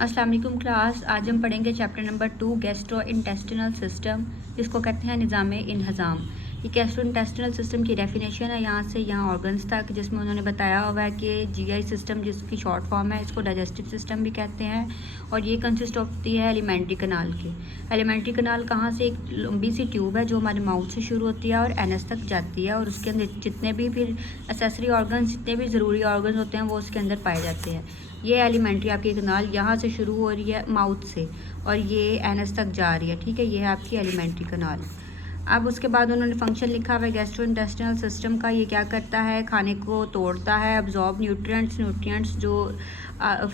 अस्सलाम वालेकुम क्लास। आज हम पढ़ेंगे chapter number 2 gastro intestinal system, जिसको कहते हैं निज़ाम इंहज़ाम। ये गैस्ट्रो इंटेस्टिनल सिस्टम की डेफिनेशन है यहाँ से यहाँ ऑर्गन्स तक, जिसमें उन्होंने बताया हुआ है कि जीआई सिस्टम जिसकी शॉर्ट फॉर्म है, इसको डाइजेस्टिव सिस्टम भी कहते हैं। और ये कंसिस्ट होती है एलिमेंट्री कनाल की। एलिमेंट्री कनाल कहाँ से, एक लंबी सी ट्यूब है जो हमारे माउथ से शुरू होती है और एनएस तक जाती है, और उसके अंदर जितने भी फिर एसेसरी ऑर्गन्स, जितने भी ज़रूरी ऑर्गन्स होते हैं वो उसके अंदर पाए जाते हैं। ये एलिमेंट्री आपकी कनाल यहाँ से शुरू हो रही है माउथ से, और ये एनएस तक जा रही है। ठीक है, ये है आपकी एलिमेंट्री कनाल। अब उसके बाद उन्होंने फंक्शन लिखा हुआ है गैस्ट्रोइंटेस्टिनल सिस्टम का। ये क्या करता है, खाने को तोड़ता है, अब्जॉर्ब न्यूट्रिएंट्स जो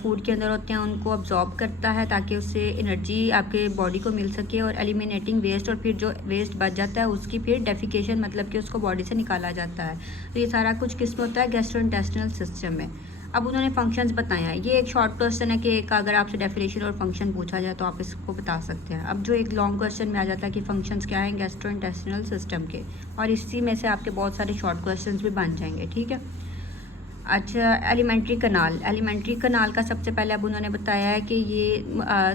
फूड के अंदर होते हैं उनको अब्जॉर्ब करता है ताकि उससे एनर्जी आपके बॉडी को मिल सके, और एलिमिनेटिंग वेस्ट, और फिर जो वेस्ट बच जाता है उसकी फिर डेफिकेशन, मतलब कि उसको बॉडी से निकाला जाता है। तो ये सारा कुछ किस में होता है, गैस्ट्रोइंटेस्टिनल सिस्टम में। अब उन्होंने फंक्शंस बताया है। ये एक शॉर्ट क्वेश्चन है कि एक अगर आपसे डेफिनेशन और फंक्शन पूछा जाए तो आप इसको बता सकते हैं। अब जो एक लॉन्ग क्वेश्चन में आ जाता है कि फंक्शंस क्या हैं गैस्ट्रोइंटेस्टिनल सिस्टम के, और इसी में से आपके बहुत सारे शॉर्ट क्वेश्चंस भी बन जाएंगे। ठीक है, अच्छा, एलिमेंट्री कनाल का सबसे पहले अब उन्होंने बताया है कि ये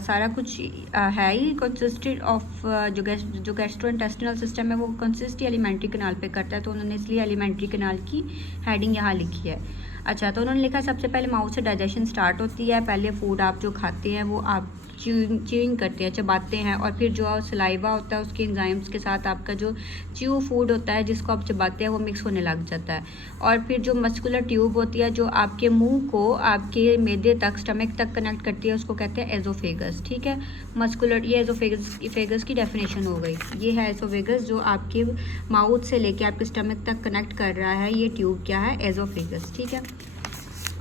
सारा कुछ है ही कंसिस्टेड ऑफ जो गैस्ट्रोइंटेस्टिनल सिस्टम है वो कंसिस्ट ही एलिमेंट्री कनाल पे करता है, तो उन्होंने इसलिए एलिमेंट्री कनाल की हेडिंग यहाँ लिखी है। अच्छा, तो उन्होंने लिखा सबसे पहले माउथ से डाइजेशन स्टार्ट होती है। पहले फूड आप जो खाते हैं वो आप च्यूइंग करते हैं, चबाते हैं, और फिर जो सलाइवा होता है उसके एंजाइम्स के साथ आपका जो च्यू फूड होता है जिसको आप चबाते हैं वो मिक्स होने लग जाता है। और फिर जो मस्कुलर ट्यूब होती है जो आपके मुंह को आपके मैदे तक, स्टमक तक कनेक्ट करती है, उसको कहते हैं एजोफेगस। ठीक है, मस्कुलर, ये एजोफेगस की डेफिनेशन हो गई। ये है एजोफेगस जो आपके माउथ से लेके आपके स्टमक तक कनेक्ट कर रहा है, ये ट्यूब क्या है, एजोफेगस। ठीक है,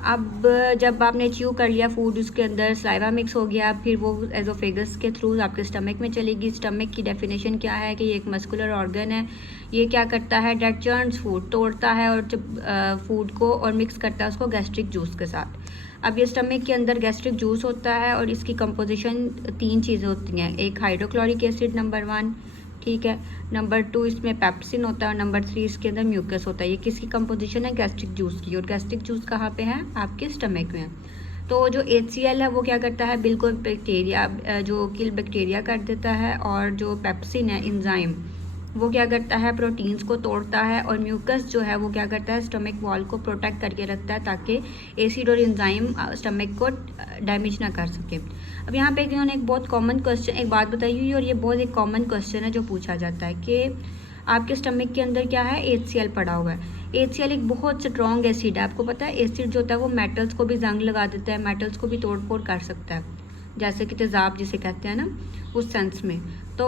अब जब आपने च्यू कर लिया फूड, उसके अंदर सलाइवा मिक्स हो गया, फिर वो एजोफेगस के थ्रू आपके स्टमक में चलेगी। स्टमक की डेफिनेशन क्या है कि ये एक मस्कुलर ऑर्गन है। ये क्या करता है, डेट चर्न्स फूड, तोड़ता है और जब फूड को और मिक्स करता है उसको गैस्ट्रिक जूस के साथ। अब ये स्टमक के अंदर गैस्ट्रिक जूस होता है और इसकी कंपोजिशन 3 चीज़ें होती हैं। एक हाइड्रोक्लोरिक एसिड नंबर 1, ठीक है, नंबर 2 इसमें पेप्सिन होता है, और नंबर 3 इसके अंदर म्यूकस होता है। ये किसकी कंपोजिशन है, गैस्ट्रिक जूस की, और गैस्ट्रिक जूस कहाँ पे है, आपके स्टमक में। तो जो HCl है वो क्या करता है, बिल्कुल बैक्टीरिया जो किल बैक्टीरिया कर देता है, और जो पेप्सिन है एंजाइम वो क्या करता है, प्रोटीन्स को तोड़ता है, और म्यूकस जो है वो क्या करता है, स्टमक वॉल को प्रोटेक्ट करके रखता है ताकि एसिड और एंजाइम स्टमक को डैमेज ना कर सके। अब यहाँ पे इन्होंने एक बहुत कॉमन क्वेश्चन, एक बात बताई हुई, और ये बहुत एक कॉमन क्वेश्चन है जो पूछा जाता है कि आपके स्टमक के अंदर क्या है, HCl पड़ा हुआ है। HCl एक बहुत स्ट्रॉन्ग एसिड है। आपको पता है एसिड जो होता है वो मेटल्स को भी जंग लगा देता है, मेटल्स को भी तोड़ फोड़ कर सकता है, जैसे कि तेज़ाब जिसे कहते हैं ना, उस सेंस में। तो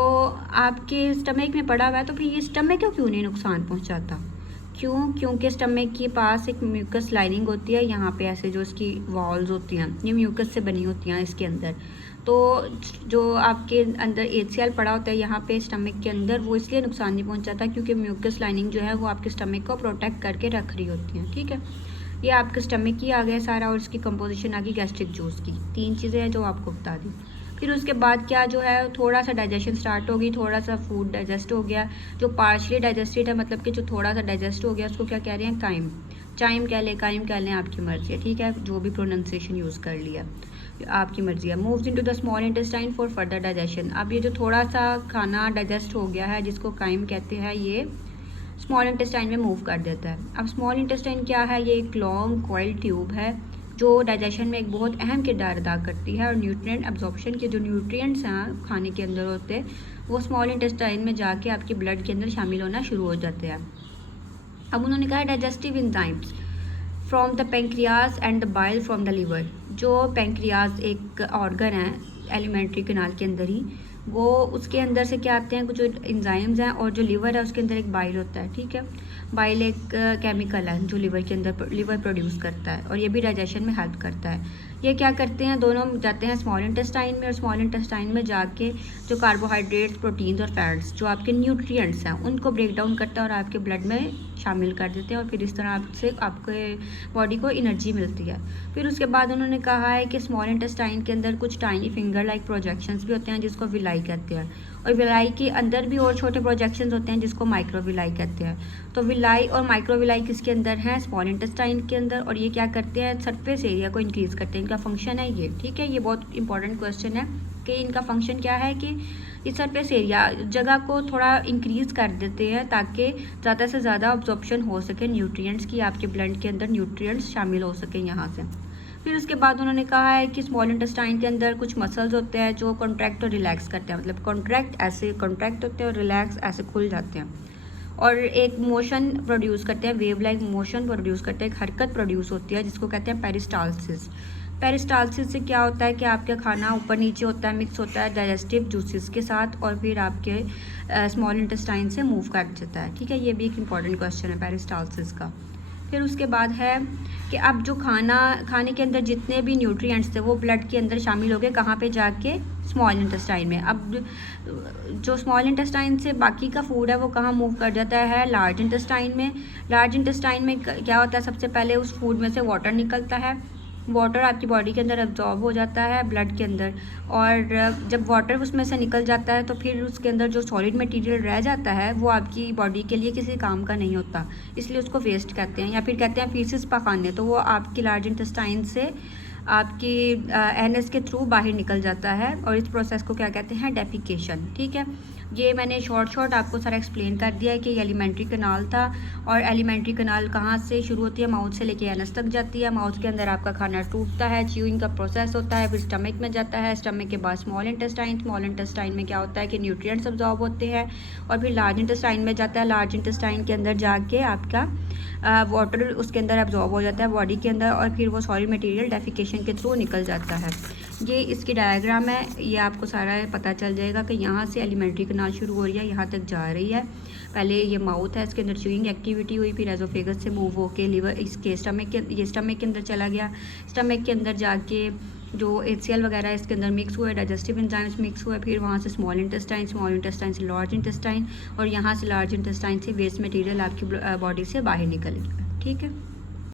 आपके स्टमक में पड़ा हुआ है, तो फिर ये स्टमक को क्यों नहीं नुकसान पहुंचाता, क्यों, क्योंकि स्टमक के पास एक म्यूकस लाइनिंग होती है। यहाँ पे ऐसे जो इसकी वॉल्स होती हैं ये म्यूकस से बनी होती हैं इसके अंदर। तो जो आपके अंदर HCl पड़ा होता है यहाँ पे स्टमक के अंदर, वो इसलिए नुकसान नहीं पहुँचाता क्योंकि म्यूकस लाइनिंग जो है वो आपके स्टमक को प्रोटेक्ट करके रख रही होती हैं। ठीक है, ये आपके स्टमक की आ गया सारा, और इसकी कंपोजिशन आ गई गैस्ट्रिक जूस की। 3 चीज़ें हैं जो आपको बता दी। फिर उसके बाद क्या जो है, थोड़ा सा डाइजेशन स्टार्ट होगी, थोड़ा सा फूड डाइजेस्ट हो गया। जो पार्शली डाइजेस्टेड है, मतलब कि जो थोड़ा सा डाइजेस्ट हो गया, उसको क्या कह रहे हैं, काइम, चाइम कह लें, काइम कह लें, आपकी मर्ज़ी है। ठीक है, जो भी प्रोनाउंसिएशन यूज़ कर लिया आपकी मर्ज़ी है। Moves into the small intestine for further digestion. अब ये जो थोड़ा सा खाना डाइजेस्ट हो गया है जिसको काइम कहते हैं, ये स्मॉल इंटेस्टाइन में मूव कर देता है। अब स्मॉल इंटेस्टाइन क्या है, ये एक लॉन्ग कॉइल ट्यूब है जो डाइजेशन में एक बहुत अहम किरदार अदा करती है, और न्यूट्रिएंट एब्जॉर्प्शन के जो न्यूट्रिएंट्स हैं खाने के अंदर होते हैं वो स्मॉल इंटेस्टाइन में जाके आपके ब्लड के अंदर शामिल होना शुरू हो जाते हैं। अब उन्होंने कहा digestive enzymes from the pancreas and the bile from the liver. जो पेंक्रियाज एक ऑर्गन है एलिमेंट्री कनाल के अंदर ही, वो उसके अंदर से क्या आते हैं, कुछ जो एंजाइम्स हैं, और जो लीवर है उसके अंदर एक बाइल होता है। ठीक है, बाइल एक केमिकल है जो लीवर के अंदर लीवर प्रोड्यूस करता है, और ये भी डाइजेशन में हेल्प करता है। ये क्या करते हैं, दोनों जाते हैं स्मॉल इंटेस्टाइन में, और स्मॉल इंटेस्टाइन में जाके जो कार्बोहाइड्रेट्स, प्रोटीन्स और फैट्स जो आपके न्यूट्रिएंट्स हैं उनको ब्रेक डाउन करता है और आपके ब्लड में शामिल कर देते हैं, और फिर इस तरह आपसे आपके बॉडी को एनर्जी मिलती है। फिर उसके बाद उन्होंने कहा है कि स्मॉल इंटेस्टाइन के अंदर कुछ टाइनी फिंगर लाइक प्रोजेक्शंस भी होते हैं जिसको विलाई कहते हैं, और विलाई के अंदर भी और छोटे प्रोजेक्शंस होते हैं जिसको माइक्रोविलाई कहते हैं। तो विलाई और माइक्रोविलाई किसके अंदर हैं? स्मॉल इंटेस्टाइन के अंदर। और ये क्या करते हैं? सरफेस एरिया को इंक्रीज़ करते हैं। इनका फंक्शन है ये, ठीक है। ये बहुत इंपॉर्टेंट क्वेश्चन है कि इनका फंक्शन क्या है कि इस सरफेस एरिया जगह को थोड़ा इंक्रीज़ कर देते हैं ताकि ज़्यादा से ज़्यादा ऑब्जॉर्प्शन हो सके न्यूट्रिएंट्स की, आपके ब्लड के अंदर न्यूट्रिएंट्स शामिल हो सकें यहाँ से। फिर उसके बाद उन्होंने कहा है कि स्मॉल इंटेस्टाइन के अंदर कुछ मसल्स होते हैं जो कॉन्ट्रैक्ट और रिलैक्स करते हैं, मतलब कॉन्ट्रैक्ट ऐसे कॉन्ट्रैक्ट होते हैं और रिलैक्स ऐसे खुल जाते हैं, और एक मोशन प्रोड्यूस करते हैं, वेव लाइक मोशन प्रोड्यूस करते हैं, एक हरकत प्रोड्यूस होती है जिसको कहते हैं पेरिस्टाल्सिस। पेरिस्टाल्सिस से क्या होता है कि आपका खाना ऊपर नीचे होता है, मिक्स होता है डाइजेस्टिव जूसेस के साथ, और फिर आपके स्मॉल इंटेस्टाइन से मूव कर जाता है, ठीक है। ये भी एक इम्पॉर्टेंट क्वेश्चन है पेरिस्टाल्सिस का। फिर उसके बाद है कि अब जो खाने के अंदर जितने भी न्यूट्रिएंट्स थे वो ब्लड के अंदर शामिल हो गए, कहाँ पे जाके? स्मॉल इंटेस्टाइन में। अब जो स्मॉल इंटेस्टाइन से बाकी का फूड है वो कहाँ मूव कर जाता है? लार्ज इंटेस्टाइन में। लार्ज इंटेस्टाइन में क्या होता है? सबसे पहले उस फूड में से वाटर निकलता है, वाटर आपकी बॉडी के अंदर एब्जॉर्ब हो जाता है ब्लड के अंदर, और जब वाटर उसमें से निकल जाता है तो फिर उसके अंदर जो सॉलिड मटेरियल रह जाता है वो आपकी बॉडी के लिए किसी काम का नहीं होता, इसलिए उसको वेस्ट कहते हैं, या फिर कहते हैं फीसिस पखाने। तो वो आपकी लार्ज इंटेस्टाइन से आपकी एनएस के थ्रू बाहर निकल जाता है, और इस प्रोसेस को क्या कहते हैं? डेफिकेशन, ठीक है। ये मैंने शॉर्ट आपको सारा एक्सप्लेन कर दिया है कि ये एलिमेंट्री कनाल था, और एलिमेंट्री कनाल कहाँ से शुरू होती है? माउथ से लेके एनस तक जाती है। माउथ के अंदर आपका खाना टूटता है, च्यूइंग का प्रोसेस होता है, फिर स्टमक में जाता है, स्टमक के बाद स्मॉल इंटेस्टाइन में क्या होता है कि न्यूट्रिएंट्स अब्जॉर्ब होते हैं, और फिर लार्ज इंटेस्टाइन में जाता है। लार्ज इंटेस्टाइन के अंदर जाके आपका वाटर उसके अंदर एब्जॉर्ब हो जाता है बॉडी के अंदर, और फिर वो सॉलिड मटेरियल डेफिकेशन के थ्रू निकल जाता है। ये इसकी डायग्राम है, ये आपको सारा पता चल जाएगा कि यहाँ से एलिमेंट्री कनाल शुरू हो रही है, यहाँ तक जा रही है। पहले ये माउथ है, इसके अंदर च्यूइंग एक्टिविटी हुई, फिर एजोफेगस से मूव होके लिवर इसके स्टमक के अंदर चला गया। स्टमक के अंदर जाके जो HCl वगैरह इसके अंदर मिक्स हुए, डाइजेस्टिव एंजाइम्स मिक्स हुए, फिर वहाँ से स्मॉल इंटेस्टाइन से लार्ज इंटेस्टाइन, और यहाँ से लार्ज इंटेस्टाइन से वेस्ट मटेरियल आपकी बॉडी से बाहर निकल गया, ठीक है।